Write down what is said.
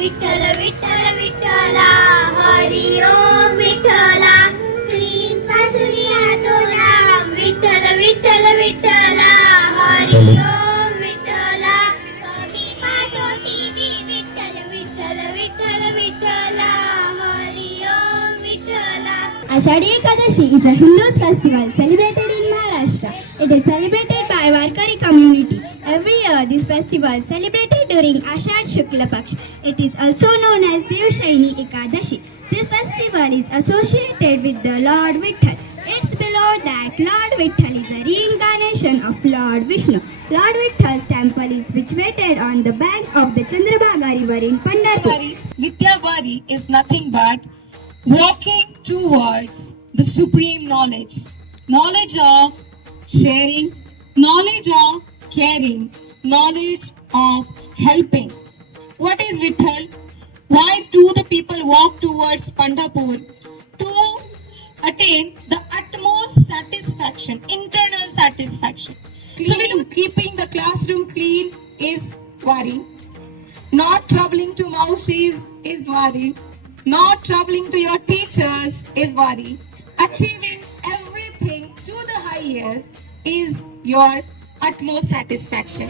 विठ्ठल विठ्ठल विठ्ठला हरी ओम विठ्ठला श्रीपासून तोला विठ्ठल विठ्ठल विठ्ठला हरी ओम विठ्ठला कमी पाठोटी विठ्ठल विठ्ठल विठ्ठल विठ्ठला हरी ओम Vitthala. Ashadi Ekadashi is a Hindu festival celebrated in Maharashtra. It is celebrated by Warkari community. Every year, this festival is celebrated during Ashad Shukla Paksh. It is also known as Devshaini Ekadashi. This festival is associated with the Lord Vitthal. It's believed that Lord Vitthal is a reincarnation of Lord Vishnu. Lord Vithal's temple is situated on the bank of the Chandrabhaga river in Pandharpur. Vidyavari is nothing but walking towards the supreme knowledge. Knowledge of sharing, knowledge of caring, knowledge of helping. What is Vitthal? Why do the people walk towards Pandharpur? To attain the utmost satisfaction, internal satisfaction. Keeping the classroom clean is Vari. Not troubling to mouses is Vari. Not troubling to your teachers is Vari. Achieving everything to the highest is your utmost satisfaction.